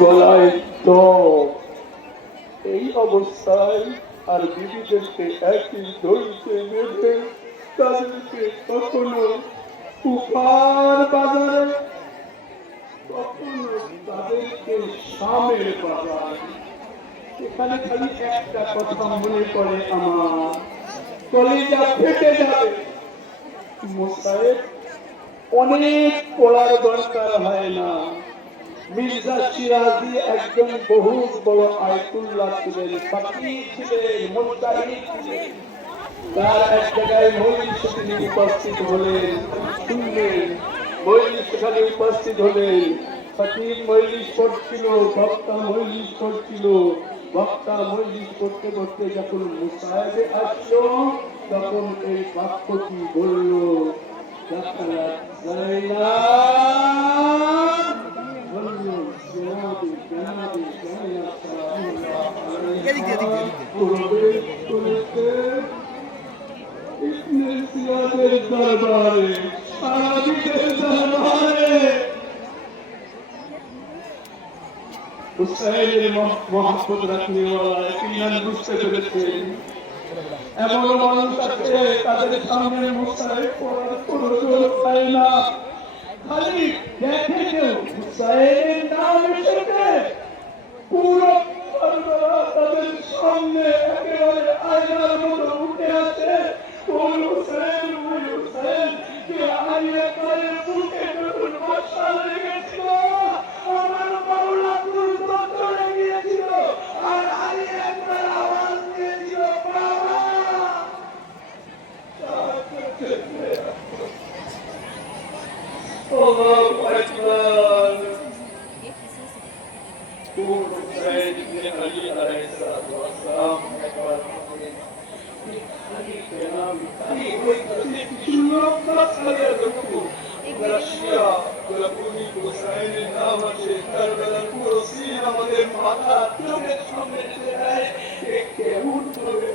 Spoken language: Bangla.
গলায় দম। এই অবস্থায় আর বিবিদেরকে একই দড়িতে বেঁধে তাদেরকে কখনো কুফার বাজারে, কখনো তাদেরকে শামের বাজারে। এখানে খালি একটা কথা মনে পড়ে আমার, কলিজা ফেটে যাবে। মোসায়েব অনেক পড়ার দরকার হয় না। মির্জা সিরাজি একজন বহুত বড় আয়াতুল্লাহ ছিলেন, ফাকিহ ছিলেন, মুজতাহিদ ছিলেন। তার এক জায়গায় মজলিসে তিনি উপস্থিত হলেন, শুনলেন। মজলিস সেখানে উপস্থিত হলেন, ফাকিহ মজলিস করছিল, বক্তা মজলিস করছিল। বক্তা মজলিস করতে করতে যখন মুসায়েবে আসলো, তখন এই বাক্যটি বলল, দরবারে সারাদিনের দরবারে হুসাইনের মহব্বত রাখনে ওয়ালা ইমান বুঝতে পেরেছেন। এমন মানুষ আছে তাদের সামনে মুসাইব পড়ার প্রয়োজন হয় না, খালি দেখে কেউ হুসাইনের নাম এসেছে, পুরো তাদের সামনে একেবারে আয়নার মতো উঠে আছে। ওই হুসাইন, ওই হুসাইন যে আইনে করে বুকে যখন বর্ষা লেগেছিল, আমার মাওলা দুর্গ চলে গিয়েছিল, আর আলী একবার আওয়াজ দিয়েছিল, বাবা আল্লাহু আকবার। হুসাইন ইবনে আলী আলাইহিস সালাম একবার আমাদের মাথা চোখের সামনে কেমন করে